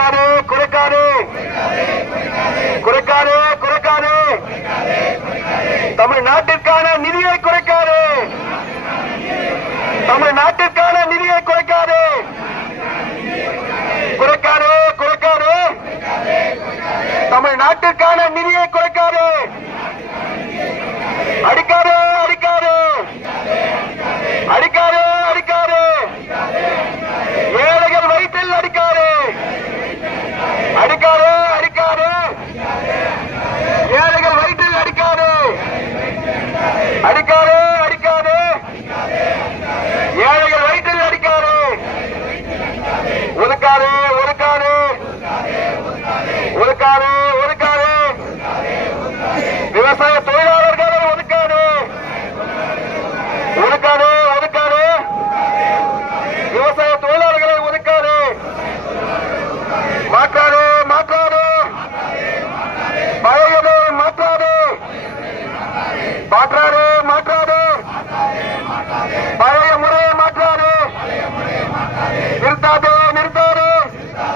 குறைக்காதே குறைக்காதே குறைக்காதே குறைக்காதே தமிழ்நாட்டிற்கான நிதியை குறைக்காதே தமிழ்நாட்டிற்கான நிதியை குறைக்காதே குறைக்காதே குறைக்காதே தமிழ்நாட்டிற்கான நிதியை குறைக்காதே அடிக்காதே அடிக்காதே அடிக்காதே அடிக்காதே ஏழைகள் வயிற்றில் அடிக்காதே அடிக்காதே அடிக்காதே ஏழைகள் வயிற்றில் அடிக்காதே அடிக்காதே அடிக்காதே ஏழைகள் வயிற்றில் அடிக்காதே ஒதுக்காதே ஒதுக்காதே ஒதுக்காதே ஒதுக்காதே விவசாய தொழிலாளர்களை ஒதுக்காதே ஒதுக்காதே ஒதுக்காதே விவசாய தொழிலாளர்களை ஒதுக்காதே மாற்றாதே மாற்றாதே பழையதை மாற்றாதே மாற்றாதே மாற்றாதே பழைய முறையை மாற்றாதே நிறுத்தாதே